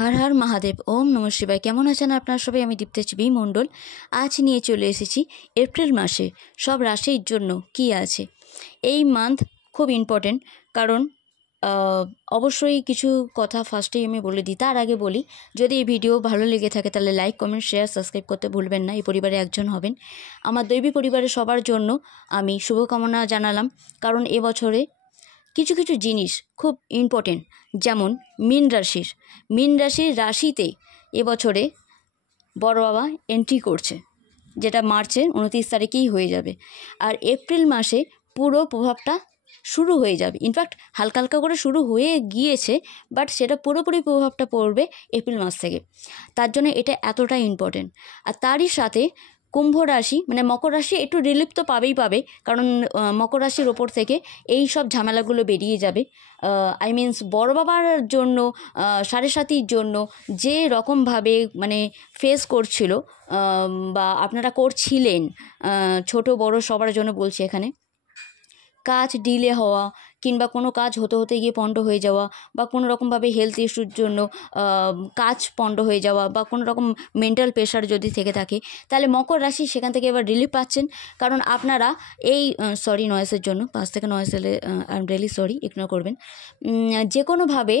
हर हर महादेव ओम नमः शिवाय। केमन आছেন আপনারা সবাই? আমি দীপ্তেশবি মণ্ডল আজ নিয়ে চলে এসেছি এপ্রিল মাসে সব রাশির জন্য কি আছে। এই মান্থ খুব ইম্পর্টেন্ট, কারণ অবশ্যই কিছু কথা ফার্স্টেই আমি বলে দিই। তার আগে বলি, যদি এই ভিডিও ভালো লেগে থাকে তাহলে লাইক, কমেন্ট, শেয়ার, সাবস্ক্রাইব করতে ভুলবেন না। এই পরিবারে একজন হবেন। আমার দৈবী পরিবারের সবার জন্য আমি শুভকামনা জানালাম, কারণ এবছরে কিছু কিছু জিনিস খুব ইম্পর্টেন্ট। যেমন মীন রাশির রাশিতে এবছরে বড় বাবা এন্ট্রি করছে, যেটা মার্চের 29 তারিখেই হয়ে যাবে। আর এপ্রিল মাসে পুরো প্রভাবটা শুরু হয়ে যাবে। ইনফ্যাক্ট হালকা হালকা করে শুরু হয়ে গিয়েছে, বাট সেটা পুরোপুরি প্রভাবটা পড়বে এপ্রিল মাস থেকে। তার জন্য এটা এতটা ইম্পর্টেন্ট। আর তারই সাথে কুম্ভ রাশি মানে মকর রাশি একটু রিলিফ তো পাবে, কারণ মকর রাশির ওপর থেকে এই সব ঝামেলাগুলো বেরিয়ে যাবে। বড় বাবার জন্য, সাড়ে সাতির জন্য যে রকমভাবে মানে ফেস করছিল বা আপনারা করছিলেন, ছোট বড় সবার জন্য বলছি এখানে, কাজ ডিলে হওয়া কিংবা কোনো কাজ হতে গিয়ে পণ্ড হয়ে যাওয়া, বা কোনো রকমভাবে হেলথ ইস্যুর জন্য কাজ পণ্ড হয়ে যাওয়া, বা কোনো রকম মেন্টাল প্রেশার যদি থেকে থাকে, তাহলে মকর রাশি সেখান থেকে এবার রিলিফ পাচ্ছেন। কারণ আপনারা এই নয়েসের জন্য 5 থেকে 9 সালে I am really sorry, ignore করবেন। যে কোনোভাবে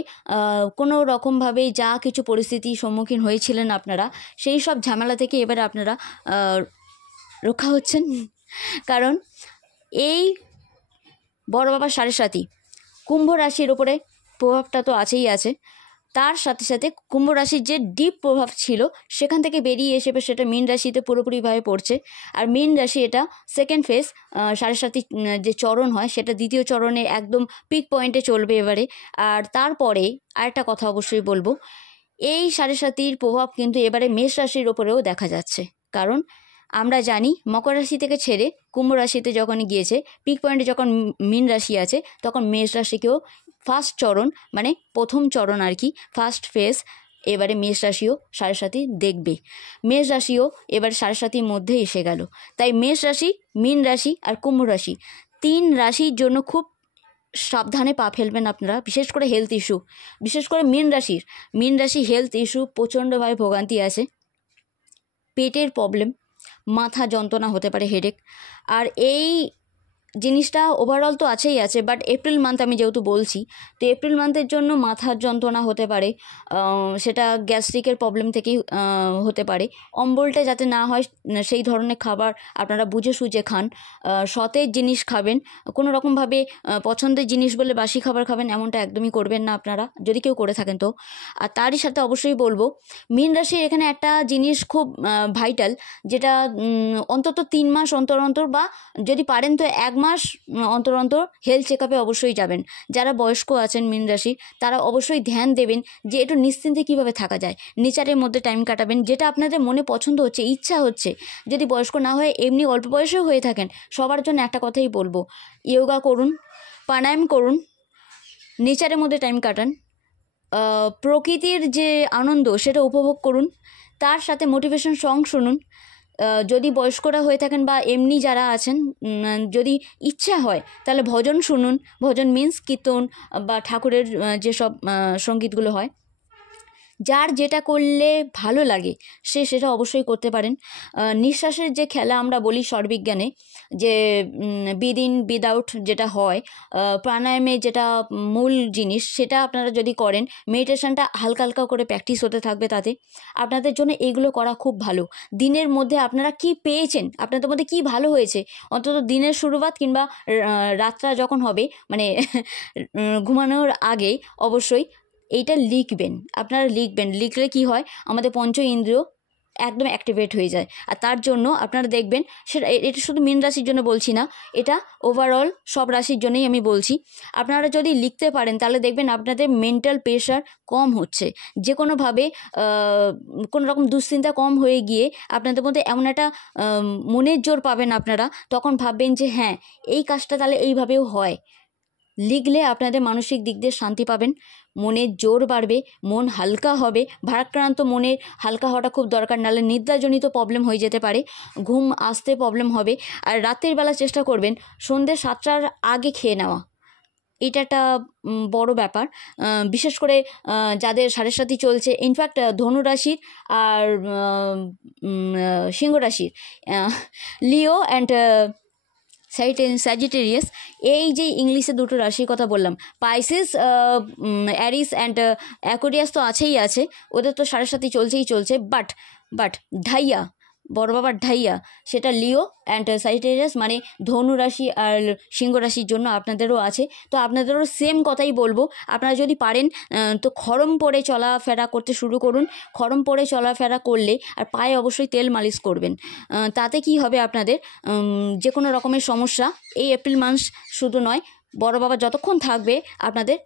কোনো রকমভাবে যা কিছু পরিস্থিতির সম্মুখীন হয়েছিলেন আপনারা, সেই সব ঝামেলা থেকে এবারে আপনারা রক্ষা হচ্ছেন। কারণ এই বড় বাবার সাড়ে সাতি কুম্ভ রাশির ওপরে প্রভাবটা তো আছেই আছে, তার সাথে সাথে কুম্ভ রাশির যে ডিপ প্রভাব ছিল সেখান থেকে বেরিয়ে এসে সেটা মীন রাশিতে পুরোপুরিভাবে পড়ছে। আর মীন রাশি এটা সেকেন্ড ফেজ, সাড়ে সাতি যে চরণ হয় সেটা দ্বিতীয় চরণে একদম পিক পয়েন্টে চলবে এবারে। আর তারপরে আরেকটা কথা অবশ্যই বলবো, এই সাড়ে সাতির প্রভাব কিন্তু এবারে মেষ রাশির ওপরেও দেখা যাচ্ছে। কারণ আমরা জানি মকর রাশি থেকে ছেড়ে কুম্ভ রাশিতে যখনই গিয়েছে, পিক পয়েন্টে যখন মীন রাশি আছে, তখন মেষ রাশিকেও ফার্স্ট চরণ মানে প্রথম চরণ আর কি, ফার্স্ট ফেজ এবারে মেষ রাশিও সাড়ে সাতি দেখবে। মেষ রাশিও এবার সাড়ে সাতির মধ্যে এসে গেল। তাই মেষ রাশি, মীন রাশি আর কুম্ভ রাশি 3 রাশির জন্য খুব সাবধানে পা ফেলবেন আপনারা। বিশেষ করে হেলথ ইস্যু, বিশেষ করে মীন রাশি হেলথ ইস্যু প্রচণ্ডভাবে ভোগান্তি আছে। পেটের প্রবলেম, মাথা যন্ত্রণা হতে পারে, হেডেক। আর এই জিনিসটা ওভারঅল তো আছেই আছে, বাট এপ্রিল মান্থ আমি যেহেতু বলছি, তো এপ্রিল মান্থের জন্য মাথার যন্ত্রণা হতে পারে, সেটা গ্যাস্ট্রিকের প্রবলেম থেকেই হতে পারে। অম্বলটা যাতে না হয় সেই ধরনের খাবার আপনারা বুঝে সুঝে খান। সতেজ জিনিস খাবেন, কোনো রকমভাবে পছন্দের জিনিস বলে বাসি খাবার খাবেন এমনটা একদমই করবেন না আপনারা, যদি কেউ করে থাকেন তো। আর তারই সাথে অবশ্যই বলবো, মীন রাশির এখানে একটা জিনিস খুব ভাইটাল, যেটা অন্তত 3 মাস অন্তর অন্তর, বা যদি পারেন তো 1 মাস অন্তর অন্তর হেলথ চেক আপে অবশ্যই যাবেন। যারা বয়স্ক আছেন মীন রাশি, তারা অবশ্যই ধ্যান দেবেন যে একটু নিশ্চিন্তে কীভাবে থাকা যায়, নেচারের মধ্যে টাইম কাটাবেন, যেটা আপনাদের মনে পছন্দ হচ্ছে, ইচ্ছা হচ্ছে। যদি বয়স্ক না হয়ে এমনি অল্প বয়সেও হয়ে থাকেন, সবার জন্য একটা কথাই বলবো, যোগা করুন, প্রাণায়াম করুন, নেচারের মধ্যে টাইম কাটান, প্রকৃতির যে আনন্দ সেটা উপভোগ করুন, তার সাথে মোটিভেশন সং শুনুন। যদি বয়স্করা হয়ে থাকেন বা এমনি যারা আছেন, যদি ইচ্ছা হয় তাহলে ভজন শুনুন। ভজন মিন্স কীর্তন বা ঠাকুরের যেসব সঙ্গীতগুলো হয়, যার যেটা করলে ভালো লাগে সে সেটা অবশ্যই করতে পারেন। নিঃশ্বাসের যে খেলা আমরা বলি স্বরবিজ্ঞানে, যে উইদ ইন উইদ আউট যেটা হয়, প্রাণায়ামে যেটা মূল জিনিস, সেটা আপনারা যদি করেন, মেডিটেশনটা হালকা হালকা করে প্র্যাকটিস হতে থাকবে, তাতে আপনাদের জন্য এইগুলো করা খুব ভালো। দিনের মধ্যে আপনারা কি পেয়েছেন, আপনাদের মধ্যে কি ভালো হয়েছে, অন্তত দিনের শুরুবাত কিংবা রাতটা যখন হবে মানে ঘুমানোর আগে অবশ্যই এইটা লিখবেন। আপনারা লিখলে কি হয়, আমাদের পঞ্চ ইন্দ্রিয় একদম অ্যাক্টিভেট হয়ে যায়। আর তার জন্য আপনারা দেখবেন, সেটা এটা শুধু মীন রাশির জন্য বলছি না, এটা ওভারঅল সব রাশির জন্যই আমি বলছি। আপনারা যদি লিখতে পারেন তাহলে দেখবেন আপনাদের মেন্টাল প্রেশার কম হচ্ছে, যে কোনোভাবে কোনো রকম দুশ্চিন্তা কম হয়ে গিয়ে আপনাদের মধ্যে এমন একটা মনের জোর পাবেন আপনারা, তখন ভাববেন যে হ্যাঁ, এই কাজটা তাহলে এইভাবেও হয়। লিখলে আপনাদের মানসিক দিক দিয়ে শান্তি পাবেন, মনের জোর বাড়বে, মন হালকা হবে। ভারাক্রান্ত মনের হালকা হওয়াটা খুব দরকার, নাহলে নিদ্রাজনিত প্রবলেম হয়ে যেতে পারে, ঘুম আসতে প্রবলেম হবে। আর রাতের বেলা চেষ্টা করবেন সন্ধ্যে 7টার আগে খেয়ে নেওয়া, এটা একটা বড় ব্যাপার। বিশেষ করে যাদের সাড়ে সাথী চলছে, ইনফ্যাক্ট ধনুরাশির আর সিংহ রাশির লিও অ্যান্ড স্যাজিটেরিয়াস, এই যে ইংলিশে দুটো রাশির কথা বললাম, পাইসিস, অ্যারিস অ্যান্ড অ্যাকোয়ারিয়াস তো আছেই আছে, ওদের তো সাড়ে সাথী চলছে। বাট ঢাইয়া, বড় বাবার ঢাইয়া, সেটা লিও অ্যান্ড স্যাজিটেরিয়াস মানে ধনু রাশি আর সিংহ রাশির জন্য আপনাদেরও আছে। তো আপনাদেরও সেম কথাই বলবো, আপনারা যদি পারেন তো খড়ম পরে চলাফেরা করতে শুরু করুন। খড়ম পরে চলাফেরা করলে আর পায়ে অবশ্যই তেল মালিশ করবেন। তাতে কি হবে, আপনাদের যে কোনো রকমের সমস্যা এই এপ্রিল মাস শুধু নয়, বড় বাবা যতক্ষণ থাকবে আপনাদের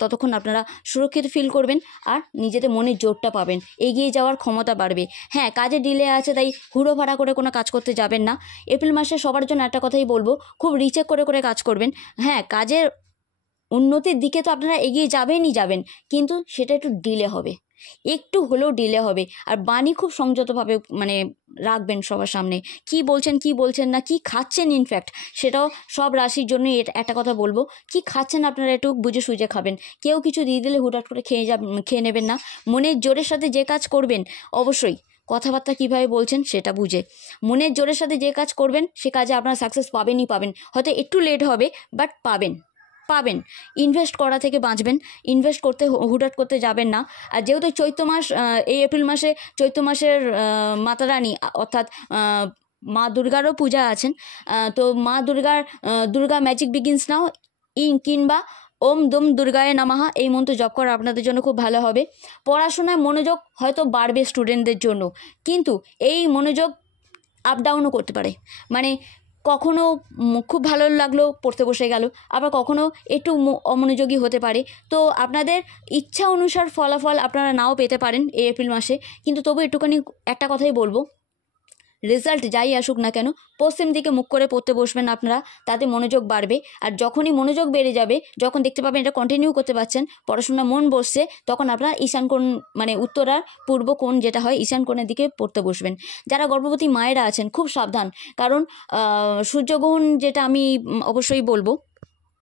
ততক্ষণ আপনারা সুরক্ষিত ফিল করবেন আর নিজেদের মনের জোরটা পাবেন, এগিয়ে যাওয়ার ক্ষমতা বাড়বে। হ্যাঁ, কাজে ডিলে আছে, তাই হুড়ো ভাড়া করে কোনো কাজ করতে যাবেন না। এপ্রিল মাসে সবার জন্য একটা কথাই বলবো, খুব রিচেক করে কাজ করবেন। হ্যাঁ, কাজের উন্নতির দিকে তো আপনারা এগিয়ে যাবেন, কিন্তু সেটা একটু ডিলে হবে, একটু হলেও ডিলে হবে। আর বাণী খুব সংযতভাবে মানে রাখবেন সবার সামনে, কি বলছেন না, কি খাচ্ছেন, ইনফ্যাক্ট সেটাও সব রাশির জন্য একটা কথা বলবো, কি খাচ্ছেন আপনারা একটু বুঝে সুঝে খাবেন। কেউ কিছু দিয়ে দিলে হুটহাট করে খেয়ে নেবেন না। মনের জোরের সাথে যে কাজ করবেন, অবশ্যই কথাবার্তা কীভাবে বলছেন সেটা বুঝে, মনের জোরের সাথে যে কাজ করবেন সে কাজে আপনারা সাকসেস পাবেন। হয়তো একটু লেট হবে, বাট পাবেন। ইনভেস্ট করা থেকে বাঁচবেন, ইনভেস্ট করতে হুটহাট করতে যাবেন না। আর যেহেতু চৈত্র মাস, এই এপ্রিল মাসে চৈত্র মাসের মাতা রানী অর্থাৎ মা দুর্গারও পূজা আছেন, তো মা দুর্গা ম্যাজিক বিগিনস নাও কিংবা ওম দম দুর্গায় নামাহা এই মন্ত্র জপ করা আপনাদের জন্য খুব ভালো হবে। পড়াশোনায় মনোযোগ হয়তো বাড়বে স্টুডেন্টদের জন্য, কিন্তু এই মনোযোগ আপ ডাউনও করতে পারে। মানে কখনো খুব ভালো লাগলো, পড়তে বসে গেল, আবার কখনো একটু অমনোযোগী হতে পারে। তো আপনাদের ইচ্ছা অনুসার ফলাফল আপনারা নাও পেতে পারেন এই এপ্রিল মাসে, কিন্তু তবু একটুখানি একটা কথাই বলবো, রেজাল্ট যাই আসুক না কেন পশ্চিম দিকে মুখ করে পড়তে বসবেন আপনারা, তাতে মনোযোগ বাড়বে। আর যখনই মনোযোগ বেড়ে যাবে, যখন দেখতে পাবেন এটা কন্টিনিউ করতে পারছেন, পড়াশোনা মন বসছে, তখন আপনারা ঈশান কোণ মানে উত্তর আর পূর্ব কোণ যেটা হয় ঈশান কোণের দিকে পড়তে বসবেন। যারা গর্ভবতী মায়েরা আছেন খুব সাবধান, কারণ সূর্যগ্রহণ যেটা আমি অবশ্যই বলবো,